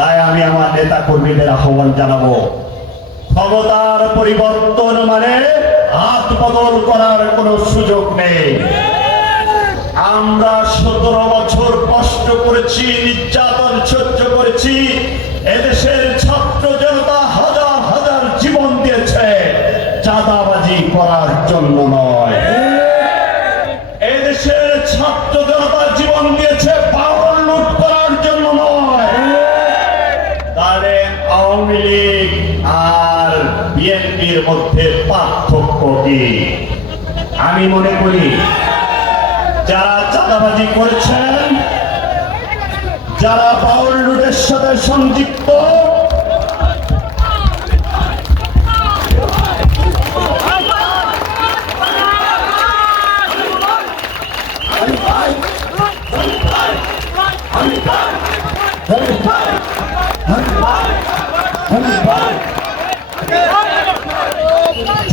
তাই আমি আমার নেতা কর্মীদের আহ্বান জানাবো, ক্ষমতার পরিবর্তন মানে হাত বদল করার কোনো সুযোগ নেই। আমরা 17 বছর কষ্ট করেছি, নির্যাতন সহ্য করেছি। এদেশের ছাত্র জনতা হাজার হাজার জীবন দিয়েছে চাঁদাবাজি করার জন্য নয়। এদেশের ছাত্র জনতা জীবন দিয়েছে পাওয়ার লুট করার জন্য নয়। তাহলে আওয়ামী লীগ আর বিএনপির মধ্যে পার্থক্য কি? আমি মনে করি যারা চাঁদাবাজি করেছেন, যারা পাওয়ার লুটের সাথে সংযুক্ত,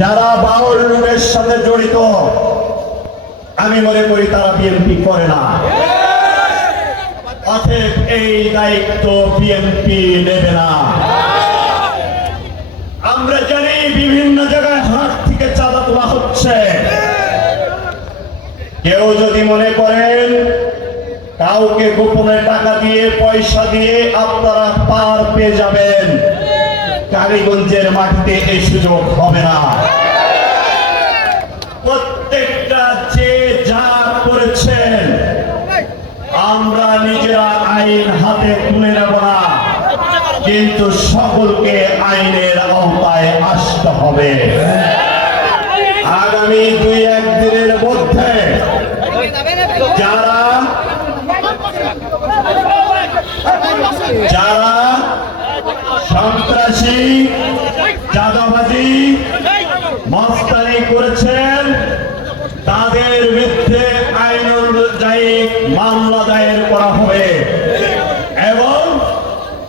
যারা পাওয়ার লুটের সাথে জড়িত, আমি মনে করি তারা বিএনপি করে না। অতএব এই দায়িত্ব বিএনপি নেবে না। আমরা জানি বিভিন্ন জায়গায় হাট থেকে চাঁদা তোলা হচ্ছে। কেউ যদি মনে করেন কাউকে গোপনে টাকা দিয়ে পয়সা দিয়ে আপনারা পার পেয়ে যাবেন, কালীগঞ্জের মাটিতে এই সুযোগ হবে না। প্রত্যেকটা যে যা করেছেন আমরা নিজেরা আইন হাতে তুলে নেব না, কিন্তু সকলকে আইনের আওতায় আসতে হবে। আগামী 2-1 দিনের মধ্যে যারা সন্ত্রাসী, চাঁদাবাজি, মস্তানি করেছেন তাদের বিরুদ্ধে আইন অনুযায়ী মামলা দায়ের করা হবে। এবং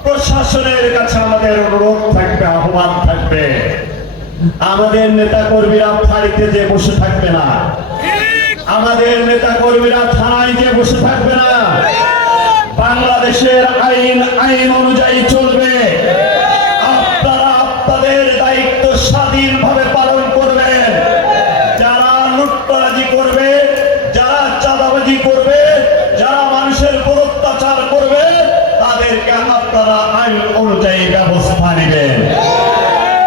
প্রশাসনের কাছে আমাদের অনুরোধ থাকবে, আহ্বান থাকবে, আমাদের নেতা কর্মীরা ফাঁড়িতে যে বসে থাকবে না, আমাদের নেতা কর্মীরা থানায় যে বসে থাকবে না। বাংলাদেশের আইন অনুযায়ী চলবে। আপনারা আপনাদের দায়িত্ব স্বাধীনভাবে